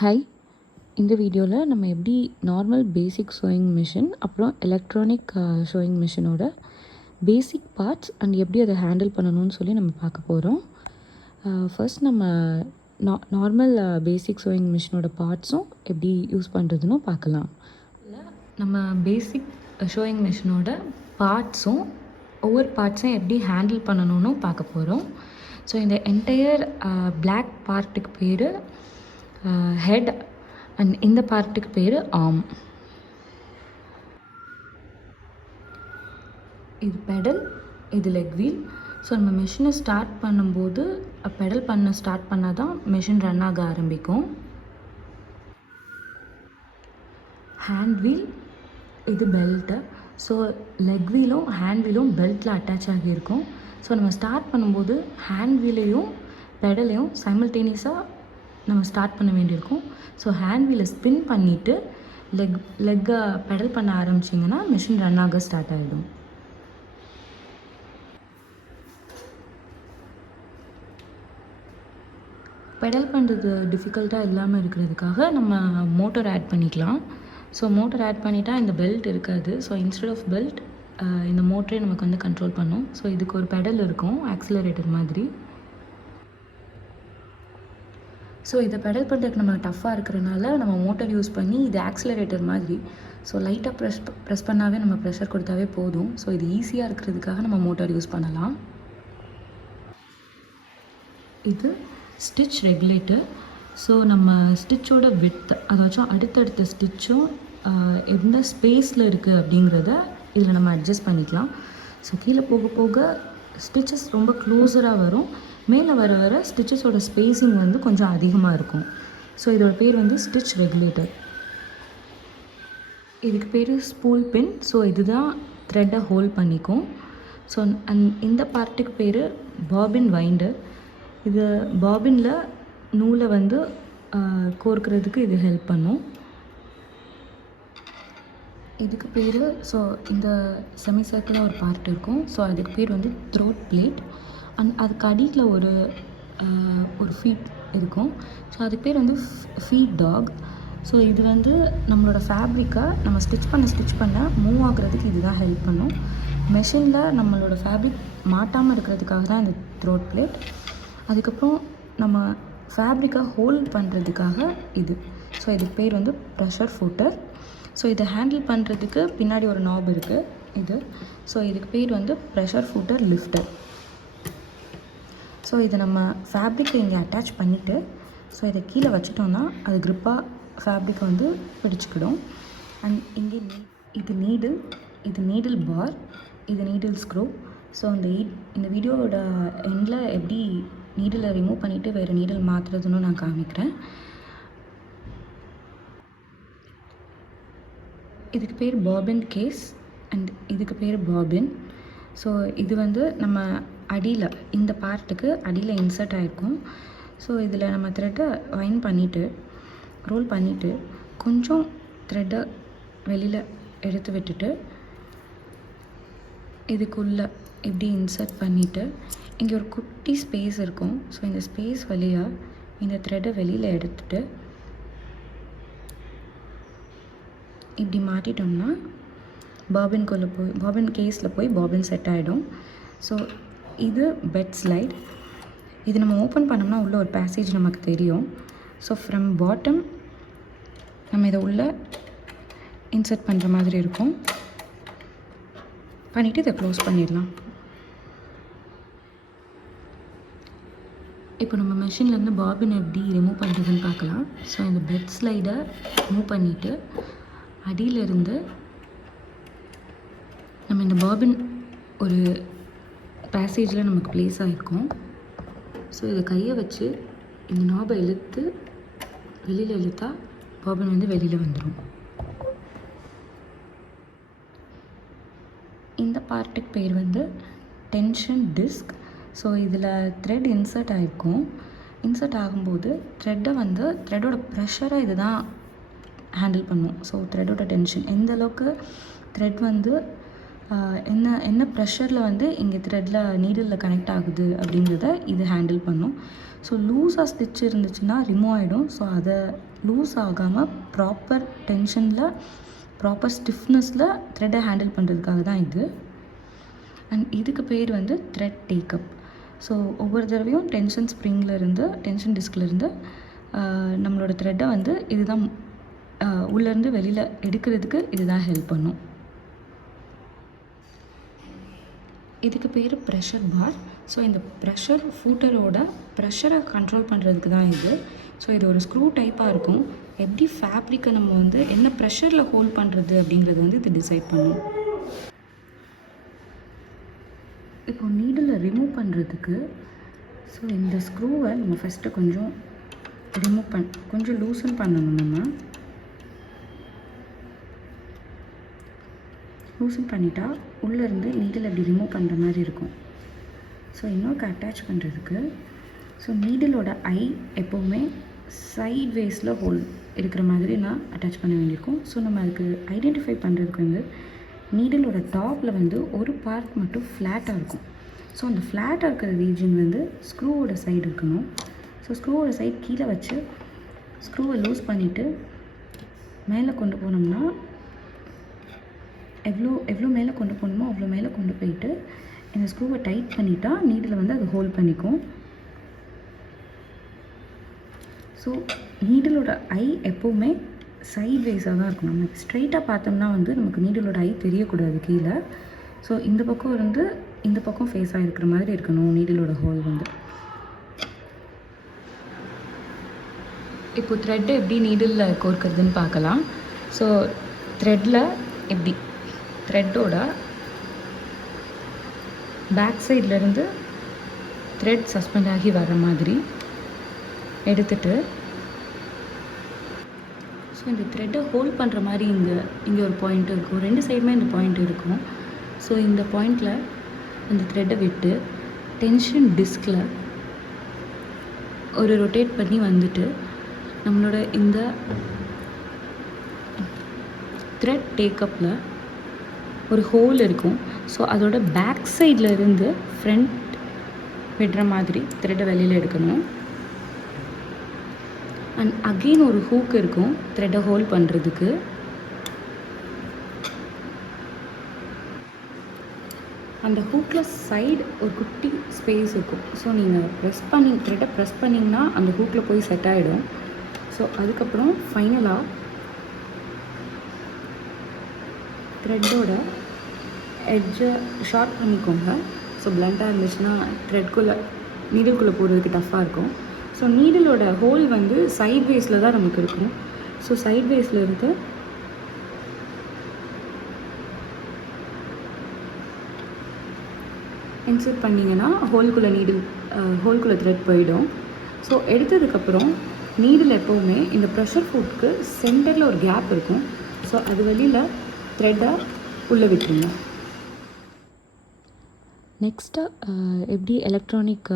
Hi, இந்த வீடியோவில் நம்ம எப்படி நார்மல் பேசிக் ஷோயிங் மிஷின் அப்புறம் எலக்ட்ரானிக் ஷோயிங் மிஷினோட பேசிக் பார்ட்ஸ் அண்ட் எப்படி அதை ஹேண்டில் பண்ணணும்னு சொல்லி நம்ம பார்க்க போகிறோம். ஃபர்ஸ்ட் நம்ம நார்மல் பேசிக் ஷோயிங் மிஷினோட பார்ட்ஸும் எப்படி யூஸ் பண்ணுறதுன்னு பார்க்கலாம். நம்ம பேசிக் ஷோயிங் மிஷினோட பார்ட்ஸும் ஒவ்வொரு பார்ட்ஸையும் எப்படி ஹேண்டில் பண்ணணும்னு பார்க்க போகிறோம். ஸோ இந்த என்டையர் பிளாக் பார்ட்டுக்கு பேர் ஹெட் அண்ட் இந்த பார்ட்டுக்கு பேர் ஆர்ம். இது பெடல், இது லெக் வீல். ஸோ நம்ம மிஷினை ஸ்டார்ட் பண்ணும்போது பெடல் பண்ண ஸ்டார்ட் பண்ணால் தான் மிஷின் ரன் ஆக ஆரம்பிக்கும். ஹேண்ட் வீல், இது பெல்ட்டு. ஸோ லெக் வீலும் ஹேண்ட் வீலும் பெல்ட்டில் அட்டாச் ஆகியிருக்கும். ஸோ நம்ம ஸ்டார்ட் பண்ணும்போது ஹேண்ட் வீலையும் பெடலையும் சைமல்டேனியஸாக நம்ம ஸ்டார்ட் பண்ண வேண்டியிருக்கும். ஸோ ஹேண்ட் வீலை ஸ்பின் பண்ணிவிட்டு லெக்கை பெடல் பண்ண ஆரம்பிச்சிங்கன்னா மிஷின் ரன் ஆக ஸ்டார்ட் ஆகிடும். பெடல் பண்ணுறது டிஃபிகல்ட்டாக இல்லாமல் இருக்கிறதுக்காக நம்ம மோட்டர் ஆட் பண்ணிக்கலாம். ஸோ மோட்டர் ஆட் பண்ணிட்டா இந்த பெல்ட் இருக்காது. ஸோ இன்ஸ்டெட் ஆஃப் பெல்ட் இந்த மோட்டரே நமக்கு வந்து கண்ட்ரோல் பண்ணும். ஸோ இதுக்கு ஒரு பெடல் இருக்கும், ஆக்சிலரேட்டர் மாதிரி. ஸோ இதை பெடல் பண்ணுறதுக்கு நம்ம டஃப்பாக இருக்கிறனால நம்ம மோட்டர் யூஸ் பண்ணி இது ஆக்சிலரேட்டர் மாதிரி. ஸோ லைட்டாக ப்ரெஸ் பண்ணாவே நம்ம ப்ரெஷர் கொடுத்தாவே போதும். ஸோ இது ஈஸியாக இருக்கிறதுக்காக நம்ம மோட்டார் யூஸ் பண்ணலாம். இது ஸ்டிச் ரெகுலேட்டர். ஸோ நம்ம ஸ்டிச்சோட விட்த், அதாச்சும் அடுத்தடுத்த ஸ்டிச்சும் எந்த ஸ்பேஸில் இருக்குது அப்படிங்கிறத இதில் நம்ம அட்ஜஸ்ட் பண்ணிக்கலாம். ஸோ கீழே போக போக ஸ்டிச்சஸ் ரொம்ப க்ளோஸராக வரும். மேலே வர வர ஸ்டிச்சஸோட ஸ்பேஸிங் வந்து கொஞ்சம் அதிகமாக இருக்கும். ஸோ இதோட பேர் வந்து ஸ்டிச் ரெகுலேட்டர். இதுக்கு பேர் ஸ்பூல் பின். ஸோ இதுதான் த்ரெட்டை ஹோல்ட் பண்ணிக்கும். ஸோ இந்த பார்ட்டுக்கு பேர் பாபின் வைண்டர். இது பாபினில் நூலை வந்து கோர்க்கிறதுக்கு இது ஹெல்ப் பண்ணும். இதுக்கு பேர், ஸோ இந்த செமி சர்க்கிளாக ஒரு பார்ட் இருக்கும். ஸோ அதுக்கு பேர் வந்து த்ரோட் பிளேட். அண்ட் அதுக்கு அடியில் ஒரு ஃபீட் இருக்கும். ஸோ அதுக்கு பேர் வந்து ஃபீட் டாக். ஸோ இது வந்து நம்மளோட ஃபேப்ரிக்கை நம்ம ஸ்டிச் பண்ண மூவ் ஆகுறதுக்கு இதுதான் ஹெல்ப் பண்ணும். மெஷினில் நம்மளோட ஃபேப்ரிக் மாட்டாமல் இருக்கிறதுக்காக தான் இந்த த்ரோட் பிளேட். அதுக்கப்புறம் நம்ம ஃபேப்ரிக்கை ஹோல்ட் பண்ணுறதுக்காக இது. ஸோ இதுக்கு பேர் வந்து ப்ரெஷர் ஃபுட்டர். ஸோ இதை ஹேண்டில் பண்ணுறதுக்கு பின்னாடி ஒரு நாப் இருக்குது இது. ஸோ இதுக்கு பேர் வந்து ப்ரெஷர் ஃபுட்டர் லிஃப்டர். ஸோ இதை நம்ம ஃபேப்ரிக்கை இங்கே அட்டாச் பண்ணிவிட்டு ஸோ இதை கீழே வச்சிட்டோம்னா அது க்ரிப்பாக ஃபேப்ரிக்கை வந்து பிடிச்சிக்கிடும். அண்ட் இங்கே இது நீடில் பார், இது நீடில் ஸ்க்ரூ. ஸோ இந்த வீடியோவோட எண்டில் எப்படி நீடிலை ரிமூவ் பண்ணிவிட்டு வேறு நீடில் மாற்றுறதுன்னு நான் காமிக்கிறேன். இதுக்கு பேர் பாபின் கேஸ் அண்ட் இதுக்கு பேர் பாபின். ஸோ இது வந்து நம்ம அடியில், இந்த பார்ட்டுக்கு அடியில் இன்சர்ட் ஆகிருக்கும். ஸோ இதில் நம்ம த்ரெட்டை வைண்ட் பண்ணிவிட்டு ரோல் பண்ணிவிட்டு கொஞ்சம் த்ரெட்டை வெளியில் எடுத்து விட்டுட்டு இதுக்குள்ளே இப்படி இன்சர்ட் பண்ணிவிட்டு இங்கே ஒரு குட்டி ஸ்பேஸ் இருக்கும். ஸோ இந்த ஸ்பேஸ் வழியாக இந்த த்ரெட்டை வெளியில் எடுத்துகிட்டு இப்படி மாட்டிட்டோம்னா பாபின் கேஸில் போய் பாபின் செட் ஆகிடும். ஸோ இது பெட் ஸ்லைட். இது நம்ம ஓப்பன் பண்ணோம்னா உள்ள ஒரு பேசேஜ் நமக்கு தெரியும். ஸோ ஃப்ரம் பாட்டம் நம்ம இதை உள்ளே இன்சர்ட் பண்ணுற மாதிரி இருக்கும். பண்ணிவிட்டு இதை க்ளோஸ் பண்ணிடலாம். இப்போ நம்ம மெஷின்லேருந்து பாபின் எப்படி ரிமூவ் பண்ணுறதுன்னு பார்க்கலாம். ஸோ இந்த பெட் ஸ்லைடை மூவ் பண்ணிவிட்டு அடியிலிருந்து நம்ம இந்த பாபின் ஒரு பேசேஜில் நமக்கு ப்ளேஸ் ஆகிருக்கும். ஸோ இதை கையை வச்சு இந்த நாபை இழுத்து வெளியில் இழுத்தா பாபின் வந்து வெளியில் வந்துடும். இந்த பார்ட்டுக்கு பேர் வந்து டென்ஷன் டிஸ்க். ஸோ இதில் த்ரெட் இன்சர்ட் ஆகிருக்கும். இன்சர்ட் ஆகும்போது த்ரெட்டோட ப்ரெஷரை இது தான் ஹேண்டில் பண்ணும். ஸோ த்ரெட்டோட டென்ஷன் எந்த அளவுக்கு த்ரெட் வந்து என்ன என்ன ப்ரெஷரில் வந்து இங்கே த்ரெட்டில் நீடிலில் கனெக்ட் ஆகுது அப்படின்றத இது ஹேண்டில் பண்ணும். ஸோ லூஸாக ஸ்டிச் இருந்துச்சுன்னா ரிமூவ் ஆகிடும். ஸோ அதை லூஸ் ஆகாமல் ப்ராப்பர் டென்ஷனில் ப்ராப்பர் ஸ்டிஃப்னஸில் த்ரெட்டை ஹேண்டில் பண்ணுறதுக்காக தான் இது. அண்ட் இதுக்கு பேர் வந்து த்ரெட் டேக்கப். ஸோ ஒவ்வொரு தடவையும் டென்ஷன் ஸ்ப்ரிங்லேருந்து டென்ஷன் டிஸ்க்லேருந்து நம்மளோட த்ரெட்டை வந்து இதுதான் உள்ளேருந்து வெளியில் எடுக்கிறதுக்கு இதுதான் ஹெல்ப் பண்ணும். இதுக்கு பேர் ப்ரெஷர் பார். ஸோ இந்த ப்ரெஷர் ஃபூட்டரோட ப்ரெஷரை கண்ட்ரோல் பண்ணுறதுக்கு தான் இது. ஸோ இது ஒரு ஸ்க்ரூ டைப்பாக இருக்கும். எப்படி ஃபேப்ரிக்கை நம்ம வந்து என்ன ப்ரெஷரில் ஹோல்ட் பண்ணுறது அப்படிங்கிறது வந்து இது டிசைட் பண்ணும். இப்போ நீடில் ரிமூவ் பண்ணுறதுக்கு ஸோ இந்த ஸ்க்ரூவை நம்ம ஃபஸ்ட்டு கொஞ்சம் கொஞ்சம் லூசன் பண்ணணும். நம்ம லூசன் பண்ணிட்டா உள்ளேருந்து நீடில் அப்படி ரிமூவ் பண்ணுற மாதிரி இருக்கும். ஸோ இன்னொருக்கு அட்டாச் பண்ணுறதுக்கு ஸோ நீடிலோட ஐ எப்போவுமே சைட் வேஸில் ஹோல் இருக்கிற மாதிரி நான் அட்டாச் பண்ண வேண்டியிருக்கும். ஸோ நம்ம அதுக்கு ஐடென்டிஃபை பண்ணுறதுக்கு வந்து நீடிலோட டாப்பில் வந்து ஒரு பார்ட் மட்டும் ஃப்ளாட்டாக இருக்கும். ஸோ அந்த ஃப்ளாட்டாக இருக்கிற ரீஜன் வந்து ஸ்க்ரூவோட சைடு இருக்கணும். ஸோ ஸ்க்ரூவோட சைடு கீழே வச்சு ஸ்க்ரூவை லூஸ் பண்ணிவிட்டு மேலே கொண்டு போனோம்னா எவ்வளோ மேலே கொண்டு போகணுமோ அவ்வளோ மேலே கொண்டு போயிட்டு இந்த ஸ்க்ரூவை டைட் பண்ணிட்டா நீடில் வந்து அது ஹோல்ட் பண்ணிக்கும். ஸோ நீடிலோட ஐ எப்போவுமே சைட் வேஸாக தான் இருக்கும். நம்ம ஸ்ட்ரைட்டாக பார்த்தோம்னா வந்து நமக்கு நீடிலோட ஐ தெரியக்கூடாது கீழே. ஸோ இந்த பக்கம் இருந்து இந்த பக்கம் ஃபேஸாக இருக்கிற மாதிரி இருக்கணும் நீடிலோட ஹோல் வந்து. இப்போ த்ரெட்டை எப்படி நீடிலில் கோர்க்கிறதுன்னு பார்க்கலாம். ஸோ த்ரெட்டில் எப்படி த்ரெட்டோட பேக் சைட்லேருந்து த்ரெட் சஸ்பெண்ட் ஆகி வர மாதிரி எடுத்துகிட்டு ஸோ இந்த த்ரெட்டை ஹோல்ட் பண்ணுற மாதிரி இங்கே ஒரு பாயிண்ட் இருக்கும். ரெண்டு சைடுமே இந்த பாயிண்ட் இருக்கும். ஸோ இந்த பாயிண்டில் அந்த த்ரெட்டை விட்டு டென்ஷன் டிஸ்கில் ஒரு ரொட்டேட் பண்ணி வந்துட்டு நம்மளோட இந்த த்ரெட் டேக்கப்பில் ஒரு ஹோல் இருக்கும். ஸோ அதோட பேக் சைடில் இருந்து ஃப்ரண்ட் விடுற மாதிரி த்ரெட்டை வெளியில் எடுக்கணும். அண்ட் அகெயின் ஒரு ஹூக் இருக்கும் த்ரெட்டை ஹோல்ட் பண்ணுறதுக்கு. அந்த ஹூக்கில் சைடு ஒரு குட்டி ஸ்பேஸ் இருக்கும். ஸோ நீங்கள் த்ரெட்டை ப்ரெஸ் பண்ணிங்கன்னா அந்த ஹூக்கில் போய் செட் ஆகிடும். ஸோ அதுக்கப்புறம் ஃபைனலாக த்ரெட்டோட எட்ஜை ஷார்ட் பண்ணிக்கோங்க. ஸோ பிளண்டாக இருந்துச்சுன்னா த்ரெட்குள்ளே நீடில்குள்ளே போடுறதுக்கு டஃப்பாக இருக்கும். ஸோ நீடிலோட ஹோல் வந்து சைட் வேஸில் தான் நமக்கு இருக்கும். ஸோ சைட் வேஸில் இருந்து இன்சர்ட் பண்ணிங்கன்னா ஹோல்குள்ளே த்ரெட் போயிடும். ஸோ எடுத்ததுக்கப்புறம் நீடில் எப்போவுமே இந்த ப்ரெஷர் ஃபுட்க்கு சென்டரில் ஒரு கேப் இருக்கும். ஸோ அது வெளியில் த்ரெட்டை உள்ளே விட்டுருங்க. நெக்ஸ்ட்டாக எப்படி எலக்ட்ரானிக்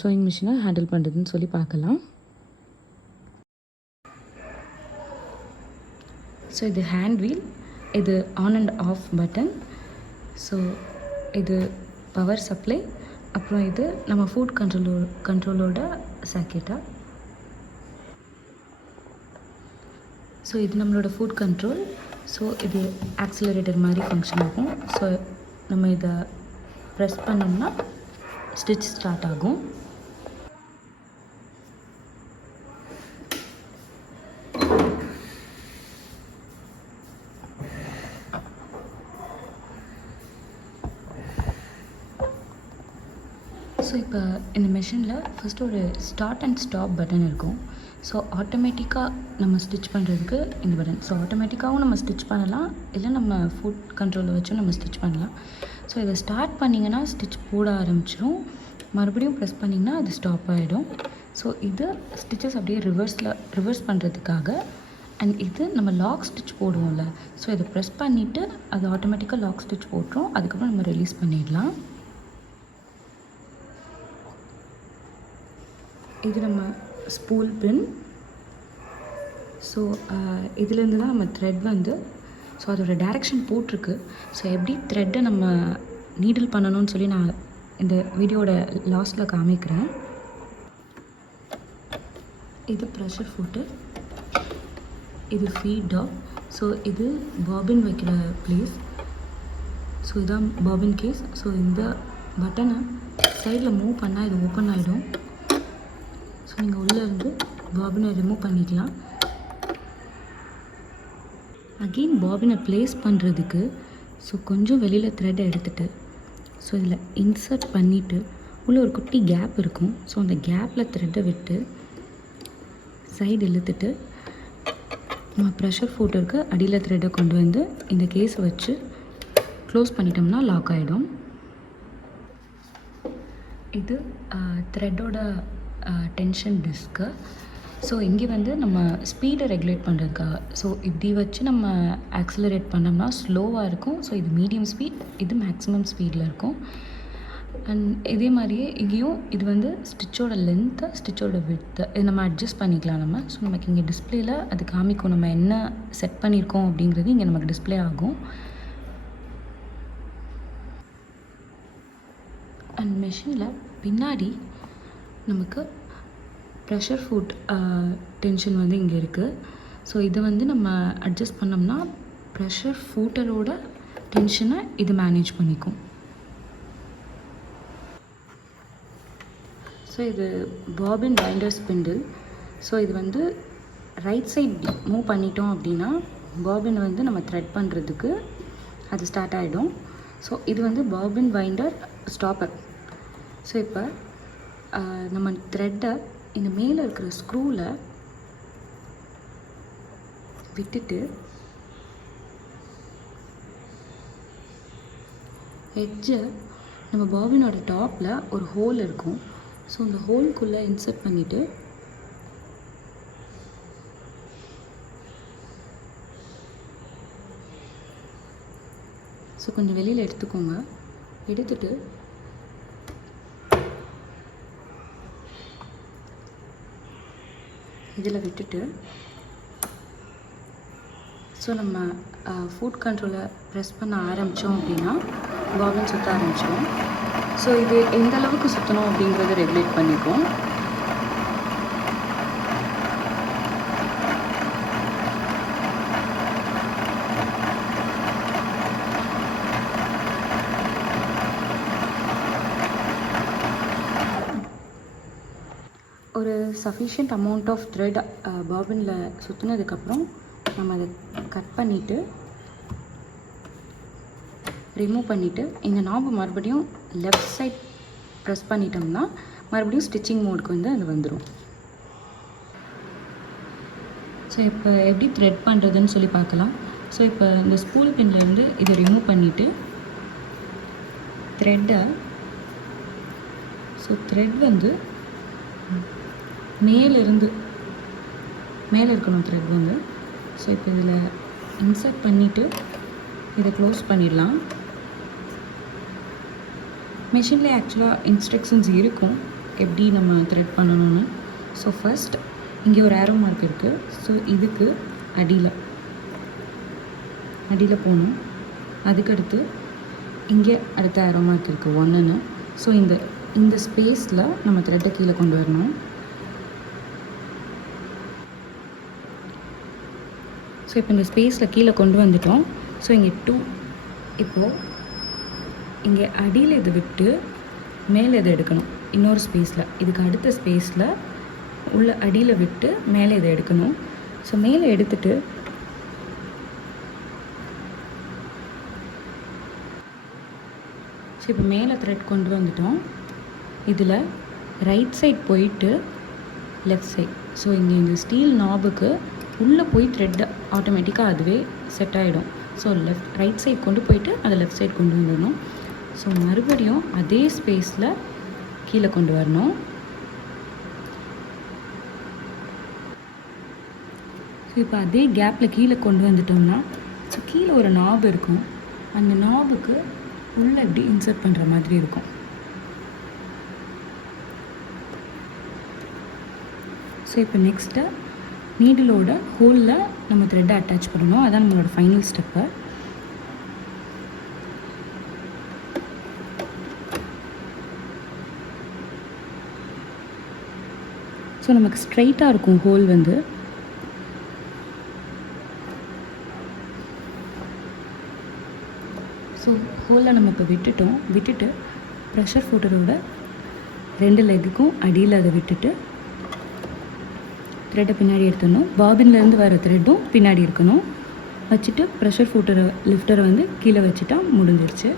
சோயிங் மிஷினை ஹேண்டில் பண்ணுறதுன்னு சொல்லி பார்க்கலாம். ஸோ இது ஹேண்ட் வீல், இது on and off button, so இது பவர் சப்ளை, அப்புறம் இது நம்ம ஃபுட் கண்ட்ரோலோட சர்க்கியூட்டாக. ஸோ இது நம்மளோட ஃபுட் கண்ட்ரோல். ஸோ இது ஆக்சிலரேட்டர் மாதிரி ஃபங்க்ஷன் ஆகும். ஸோ நம்ம இதை ப்ரெஸ் பண்ணோம்னா ஸ்டிச் ஸ்டார்ட் ஆகும். ஸோ இப்போ இந்த மிஷினில் ஃபஸ்ட்டு ஒரு ஸ்டார்ட் அண்ட் ஸ்டாப் பட்டன் இருக்கும். ஸோ ஆட்டோமேட்டிக்காக நம்ம ஸ்டிச் பண்ணுறதுக்கு இந்த பட்டன். ஸோ ஆட்டோமேட்டிக்காகவும் நம்ம ஸ்டிச் பண்ணலாம், இல்லை நம்ம ஃபுட் கண்ட்ரோலில் வச்சும் நம்ம ஸ்டிச் பண்ணலாம். ஸோ இதை ஸ்டார்ட் பண்ணிங்கன்னா ஸ்டிச் போட ஆரம்பிச்சிடும். மறுபடியும் ப்ரெஸ் பண்ணிங்கன்னா அது ஸ்டாப் ஆகிடும். ஸோ இது ஸ்டிச்சஸ் அப்படியே ரிவர்ஸ் பண்ணுறதுக்காக. அண்ட் இது நம்ம லாக் ஸ்டிச் போடுவோம்ல, ஸோ இதை ப்ரெஸ் பண்ணிவிட்டு அது ஆட்டோமேட்டிக்காக லாக் ஸ்டிச் போட்டுரும். அதுக்கப்புறம் நம்ம ரிலீஸ் பண்ணிடலாம். இது நம்ம ஸ்பூல் பின். ஸோ இதுலேருந்து தான் நம்ம த்ரெட் வந்து ஸோ அதோடய டைரெக்ஷன் போட்டிருக்கு. ஸோ எப்படி த்ரெட்டை நம்ம நீடில் பண்ணணும்னு சொல்லி நான் இந்த வீடியோட லாஸ்ட்டில் காமிக்கிறேன். இது ப்ரெஷர் ஃபுட்டு, இது ஃபீட் டாக். ஸோ இது பாபின் வைக்கிற பிளேஸ். ஸோ இதுதான் பாபின் கேஸ். ஸோ இந்த பட்டனை சைடில் மூவ் பண்ணால் இது ஓப்பன் ஆகிடும். ஸோ நீங்கள் உள்ளே இருந்து பாபினை ரிமூவ் பண்ணிக்கலாம். அகெயின் பாபினை ப்ளேஸ் பண்ணுறதுக்கு ஸோ கொஞ்சம் வெளியில் த்ரெட்டை எடுத்துகிட்டு ஸோ இதில் இன்சர்ட் பண்ணிவிட்டு உள்ளே ஒரு குட்டி கேப் இருக்கும். ஸோ அந்த கேப்பில் த்ரெட்டை விட்டு சைடு இழுத்துட்டு நம்ம ப்ரெஷர் ஃபுட்டுக்கு அடியில் த்ரெட்டை கொண்டு வந்து இந்த கேஸை வச்சு க்ளோஸ் பண்ணிட்டோம்னா லாக் ஆகிடும். இது த்ரெட்டோட டென்ஷன் டிஸ்க்கு. ஸோ இங்கே வந்து நம்ம ஸ்பீடை ரெகுலேட் பண்ணுறதுக்காக ஸோ இப்படி வச்சு நம்ம ஆக்ஸலரேட் பண்ணோம்னா ஸ்லோவாக இருக்கும். ஸோ இது மீடியம் ஸ்பீட், இது மேக்ஸிமம் ஸ்பீடில் இருக்கும். அண்ட் இதே மாதிரியே இங்கேயும் இது வந்து ஸ்டிச்சோட லென்த்து, ஸ்டிச்சோட விட்த்து இது நம்ம அட்ஜஸ்ட் பண்ணிக்கலாம் நம்ம. ஸோ நமக்கு இங்கே டிஸ்பிளேயில் அது காமிக்கும் நம்ம என்ன செட் பண்ணியிருக்கோம் அப்படிங்கிறது இங்கே நமக்கு டிஸ்பிளே ஆகும். அண்ட் மெஷினில் பின்னாடி நமக்கு ப்ரெஷர் ஃபுட் டென்ஷன் வந்து இங்கே இருக்குது. ஸோ இதை வந்து நம்ம அட்ஜஸ்ட் பண்ணோம்னா ப்ரெஷர் ஃபூட்டரோட டென்ஷனை இது மேனேஜ் பண்ணிக்கும். ஸோ இது பாபின் வைண்டர் ஸ்பிண்டில். ஸோ இது வந்து ரைட் சைட் மூவ் பண்ணிட்டோம் அப்படின்னா பாபின் வந்து நம்ம த்ரெட் பண்ணுறதுக்கு அது ஸ்டார்ட் ஆகிடும். ஸோ இது வந்து பாபின் வைண்டர் ஸ்டாப்பர். ஸோ இப்போ நம்ம த்ரெட்டை இந்த மேலே இருக்கிற ஸ்க்ரூவில் விட்டுட்டு எட்ஜை நம்ம பாபினோட டாப்பில் ஒரு ஹோல் இருக்கும். ஸோ அந்த ஹோல்குள்ளே இன்சர்ட் பண்ணிவிட்டு ஸோ கொஞ்சம் வெளியில் எடுத்துக்கோங்க. எடுத்துட்டு இதில் விட்டுட்டு ஸோ நம்ம ஃபுட் கண்ட்ரோலை ப்ரெஸ் பண்ண ஆரம்பித்தோம் அப்படின்னா பாபின் சுற்ற ஆரம்பிச்சிடும். ஸோ இது எந்த அளவுக்கு சுற்றணும் அப்படிங்கிறத ரெகுலேட் பண்ணிக்கும். ஒரு சஃபிஷியன்ட் அமௌண்ட் ஆஃப் த்ரெட் பாபினில் சுற்றினதுக்கப்புறம் நம்ம அதை கட் பண்ணிவிட்டு ரிமூவ் பண்ணிவிட்டு இந்த நாபை மறுபடியும் லெஃப்ட் சைட் ப்ரெஸ் பண்ணிட்டோம்னா மறுபடியும் ஸ்டிச்சிங் மோடுக்கு வந்து அது வந்துடும். ஸோ இப்போ எப்படி த்ரெட் பண்ணுறதுன்னு சொல்லி பார்க்கலாம். ஸோ இப்போ இந்த ஸ்பூல் பின்லேருந்து இதை ரிமூவ் பண்ணிவிட்டு த்ரெட்டை த்ரெட் வந்து மேலே இருக்கணும் த்ரெட் வந்து. ஸோ இப்போ இதில் இன்சர்ட் பண்ணிவிட்டு இதை க்ளோஸ் பண்ணிடலாம். மெஷின்லேயே ஆக்சுவலாக இன்ஸ்ட்ரக்ஷன்ஸ் இருக்கும் எப்படி நம்ம த்ரெட் பண்ணணும்னு. ஸோ ஃபர்ஸ்ட் இங்கே ஒரு ஆரோ மார்க் இருக்குது. ஸோ இதுக்கு அடியில் போகணும். அதுக்கடுத்து இங்கே அடுத்த ஆரோ மார்க் இருக்குது 1ன்னு. ஸோ இந்த ஸ்பேஸில் நம்ம த்ரெட்டை கீழே கொண்டு வரணும். ஸோ இப்போ இந்த ஸ்பேஸில் கீழே கொண்டு வந்துட்டோம். ஸோ இங்கே 2 இப்போது இங்கே அடியில் இது விட்டு மேலே இதை எடுக்கணும். இன்னொரு ஸ்பேஸில் இதுக்கு அடுத்த ஸ்பேஸில் உள்ள அடியில் விட்டு மேலே இதை எடுக்கணும். ஸோ மேலே எடுத்துட்டு ஸோ இப்போ மேலே த்ரெட் கொண்டு வந்துட்டோம். இதில் ரைட் சைட் போயிட்டு லெஃப்ட் சைட். ஸோ இங்கே இந்த ஸ்டீல் நாபுக்கு உள்ளே போய் த்ரெட் ஆட்டோமேட்டிக்காக அதுவே செட் ஆகிடும். ஸோ ரைட் சைட் கொண்டு போயிட்டு அதை லெஃப்ட் சைட் கொண்டு வந்துடணும். ஸோ மறுபடியும் அதே ஸ்பேஸில் கீழே கொண்டு வரணும். ஸோ இப்போ அதே கேப்பில் கீழே கொண்டு வந்துட்டோம்னா ஸோ கீழே ஒரு நாப் இருக்கும். அந்த நாபுக்கு உள்ளே எப்படி இன்சர்ட் பண்ணுற மாதிரி இருக்கும். ஸோ இப்போ நெக்ஸ்ட்டு நீடிலோட ஹோலில் நம்ம த்ரெட்டை அட்டாச் பண்ணணும். அதான் நம்மளோட ஃபைனல் ஸ்டெப்பு. ஸோ நமக்கு ஸ்ட்ரைட்டாக இருக்கும் ஹோல் வந்து. ஸோ ஹோலில் நம்ம இப்போ விட்டுட்டு ப்ரெஷர் ஃபுட்டரோட 2 லெக்குக்கும் அடியில் அதை விட்டுட்டு த்ரெட்டை பின்னாடி எடுத்துடணும். பாபின்லேருந்து வர த்ரெட்டும் பின்னாடி இருக்கணும். வச்சுட்டு ப்ரெஷர் ஃபுட்டரை லிஃப்டரை வந்து கீழே வச்சுட்டா முடிஞ்சிருச்சு.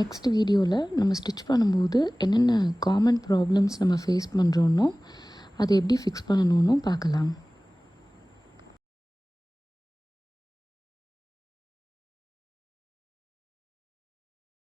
நெக்ஸ்ட் வீடியோவில் நம்ம ஸ்டிச் பண்ணும்போது என்னென்ன காமன் ப்ராப்ளம்ஸ் நம்ம ஃபேஸ் பண்ணுறோன்னோ அதை எப்படி ஃபிக்ஸ் பண்ணணும்னு பார்க்கலாம்.